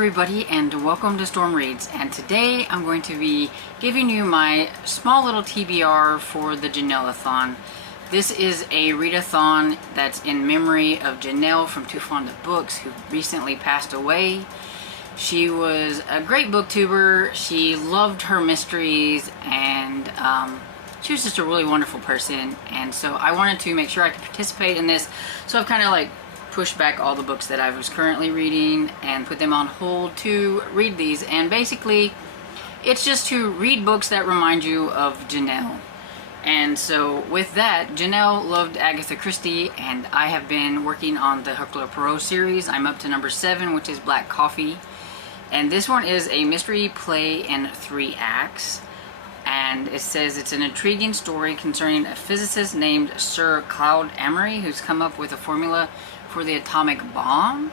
everybody, and welcome to Storm Reads. And today I'm going to be giving you my small little TBR for the Janelle-a-thon. This is a readathon that's in memory of Janelle from Too Fond of Books, who recently passed away. She was a great booktuber. She loved her mysteries, and she was just a really wonderful person. And so I wanted to make sure I could participate in this. So I've kind of like push back all the books that I was currently reading and put them on hold to read these. And basically it's just to read books that remind you of Janelle. And so with that, Janelle loved Agatha Christie, and I have been working on the Hercule Poirot series. I'm up to number 7, which is Black Coffee, and this one is a mystery play in 3 acts. And it says it's an intriguing story concerning a physicist named Sir Claude Amory, who's come up with a formula for the atomic bomb.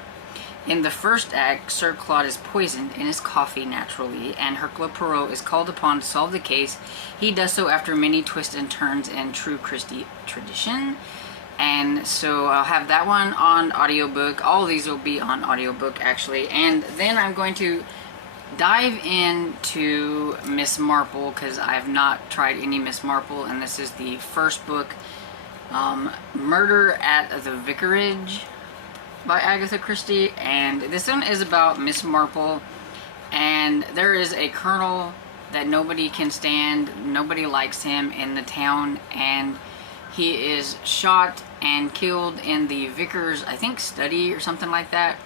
In the first act, Sir Claude is poisoned in his coffee naturally, and Hercule Poirot is called upon to solve the case. He does so after many twists and turns in true Christie tradition. And so I'll have that one on audiobook. All of these will be on audiobook actually. And then I'm going to dive into Miss Marple, because I have not tried any Miss Marple, and this is the first book, Murder at the Vicarage by Agatha Christie. And this one is about Miss Marple, and there is a colonel that nobody can stand, nobody likes him in the town, and he is shot and killed in the vicar's, I think, study or something like that.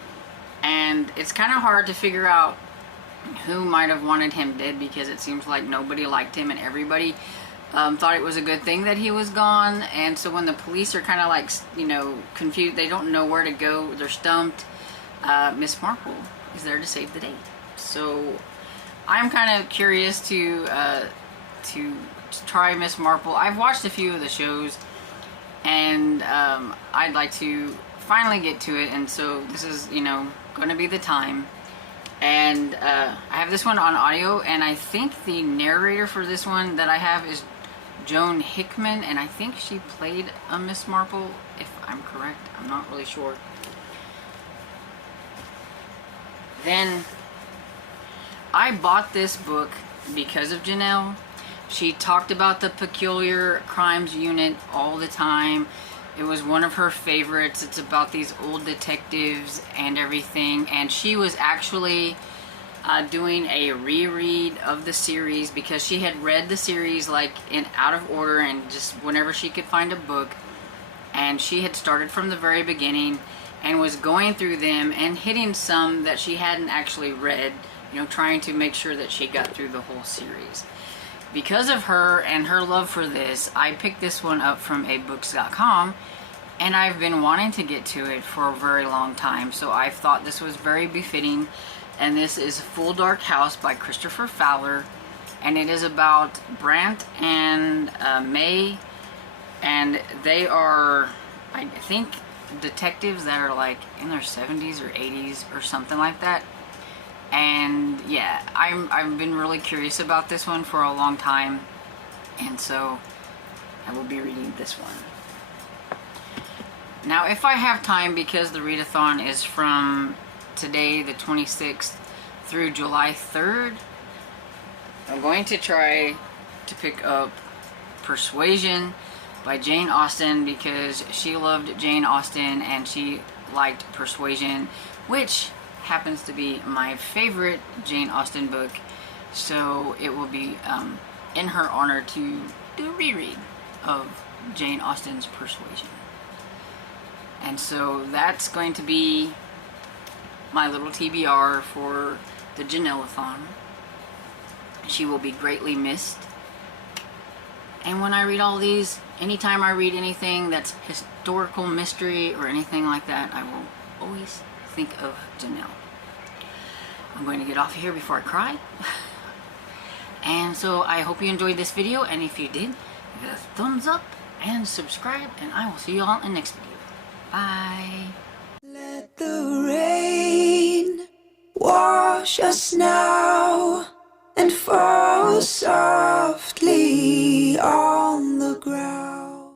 And it's kind of hard to figure out who might have wanted him dead, because it seems like nobody liked him and everybody thought it was a good thing that he was gone. And so when the police are kind of like, you know, confused, they don't know where to go, they're stumped, Miss Marple is there to save the day. So I'm kind of curious to try Miss Marple. I've watched a few of the shows, and I'd like to finally get to it, and so this is, you know, going to be the time. And I have this one on audio, and I think the narrator for this one that I have is Joan Hickman, and I think she played a Miss Marple, if I'm correct. I'm not really sure. Then I bought this book because of Janelle. She talked about the Peculiar Crimes Unit all the time. It was one of her favorites. It's about these old detectives and everything. And she was actually doing a reread of the series, because she had read the series like in out of order and just whenever she could find a book. And she had started from the very beginning and was going through them and hitting some that she hadn't actually read, you know, trying to make sure that she got through the whole series. Because of her and her love for this, I picked this one up from abooks.com, and I've been wanting to get to it for a very long time, so I thought this was very befitting. And this is Full Dark House by Christopher Fowler, and it is about Brant and May, and they are, I think, detectives that are like in their 70s or 80s or something like that. And yeah, I've been really curious about this one for a long time, and so I will be reading this one. Now, if I have time, because the readathon is from today, the 26th, through July 3rd, I'm going to try to pick up Persuasion by Jane Austen, because she loved Jane Austen and she liked Persuasion, which happens to be my favorite Jane Austen book. So it will be in her honor to do a reread of Jane Austen's Persuasion. And so that's going to be my little TBR for the Janelle-a-thon. She will be greatly missed. And when I read all these, anytime I read anything that's historical mystery or anything like that, I will always think of Janelle. I'm going to get off of here before I cry. And so I hope you enjoyed this video, and if you did, give it a thumbs up and subscribe, and I will see you all in the next video. Bye. Let the rain wash us now and fall softly on